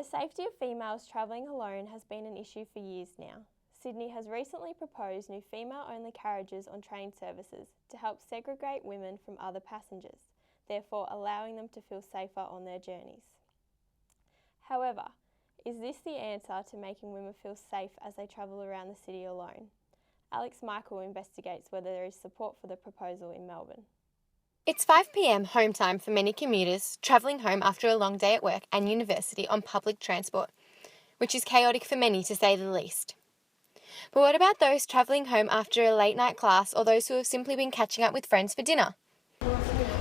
The safety of females travelling alone has been an issue for years now. Sydney has recently proposed new female-only carriages on train services to help segregate women from other passengers, therefore allowing them to feel safer on their journeys. However, is this the answer to making women feel safe as they travel around the city alone? Alex Michael investigates whether there is support for the proposal in Melbourne. It's 5 p.m. home time for many commuters travelling home after a long day at work and university on public transport, which is chaotic for many to say the least. But what about those travelling home after a late night class or those who have simply been catching up with friends for dinner?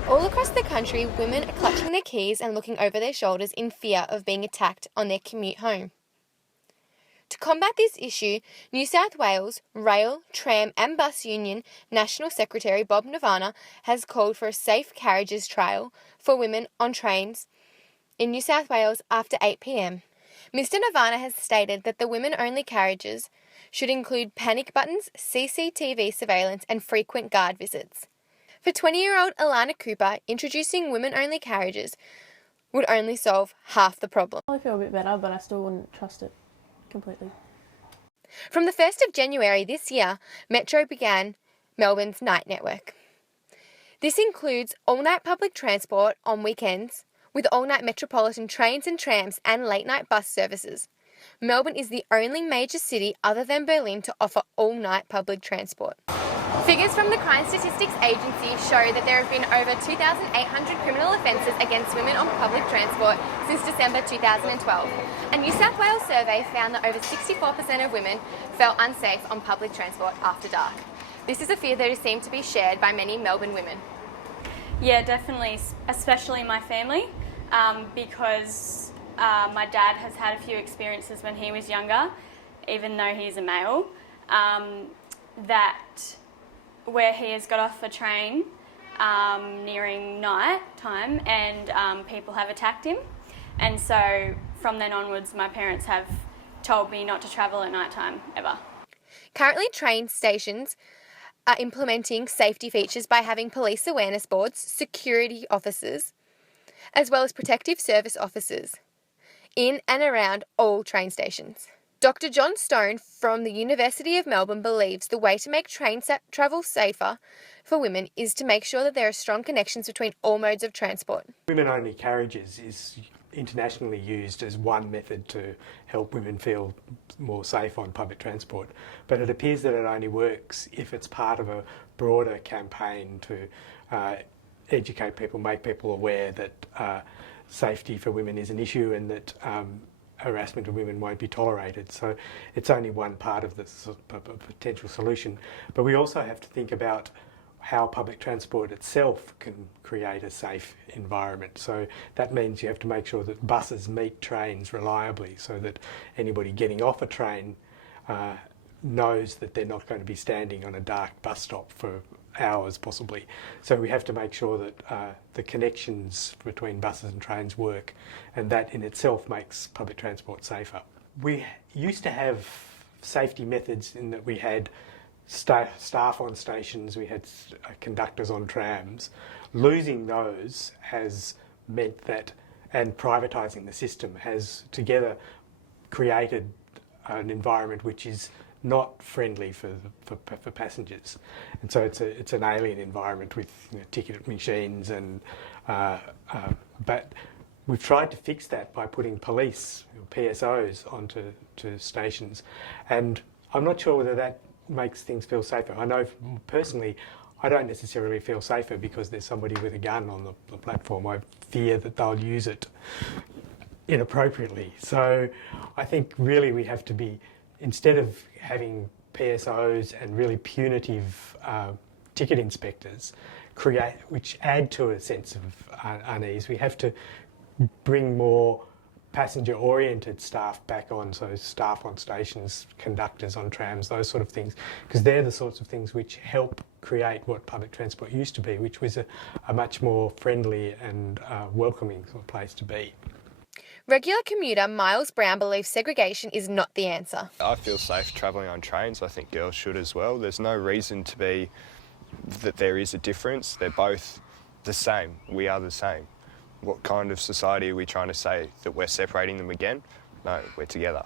All across the country, women are clutching their keys and looking over their shoulders in fear of being attacked on their commute home. To combat this issue, New South Wales Rail, Tram and Bus Union National Secretary Bob Nirvana has called for a safe carriages trial for women on trains in New South Wales after 8 p.m. Mr Nirvana has stated that the women-only carriages should include panic buttons, CCTV surveillance and frequent guard visits. For 20-year-old Alana Cooper, introducing women-only carriages would only solve half the problem. I feel a bit better, but I still wouldn't trust it completely. From the 1st of January this year, Metro began Melbourne's night network. This includes all-night public transport on weekends, with all-night metropolitan trains and trams and late-night bus services. Melbourne is the only major city other than Berlin to offer all-night public transport. Figures from the Crime Statistics Agency show that there have been over 2,800 criminal offences against women on public transport since December 2012. A New South Wales survey found that over 64% of women felt unsafe on public transport after dark. This is a fear that is seen to be shared by many Melbourne women. Yeah, definitely, especially my family, because my dad has had a few experiences when he was younger, even though he's a male, that where he has got off a train nearing night time and people have attacked him. And so from then onwards, my parents have told me not to travel at night time ever. Currently, train stations are implementing safety features by having police awareness boards, security officers, as well as protective service officers in and around all train stations. Dr. John Stone from the University of Melbourne believes the way to make train travel safer for women is to make sure that there are strong connections between all modes of transport. Women-only carriages is internationally used as one method to help women feel more safe on public transport, but it appears that it only works if it's part of a broader campaign to educate people, make people aware that safety for women is an issue and that harassment of women won't be tolerated. So it's only one part of the potential solution. But we also have to think about how public transport itself can create a safe environment. So that means you have to make sure that buses meet trains reliably so that anybody getting off a train knows that they're not going to be standing on a dark bus stop for hours possibly. So we have to make sure that the connections between buses and trains work, and that in itself makes public transport safer. We used to have safety methods in that we had staff on stations, we had conductors on trams. Losing those has meant that, and privatising the system has together created an environment which is not friendly for passengers, and so it's an alien environment with ticket machines and but we've tried to fix that by putting police PSOs onto stations, and I'm not sure whether that makes things feel safer. I know personally I don't necessarily feel safer because there's somebody with a gun on the platform. I fear that they'll use it inappropriately. So I think really we have to be, instead of having PSOs and really punitive ticket inspectors which add to a sense of unease, we have to bring more passenger-oriented staff back on, so staff on stations, conductors on trams, those sort of things, because they're the sorts of things which help create what public transport used to be, which was a much more friendly and welcoming sort of place to be. Regular commuter Miles Brown believes segregation is not the answer. I feel safe travelling on trains. I think girls should as well. There's no reason to be that there is a difference. They're both the same. We are the same. what kind of society are we trying to say? That we're separating them again? No, we're together.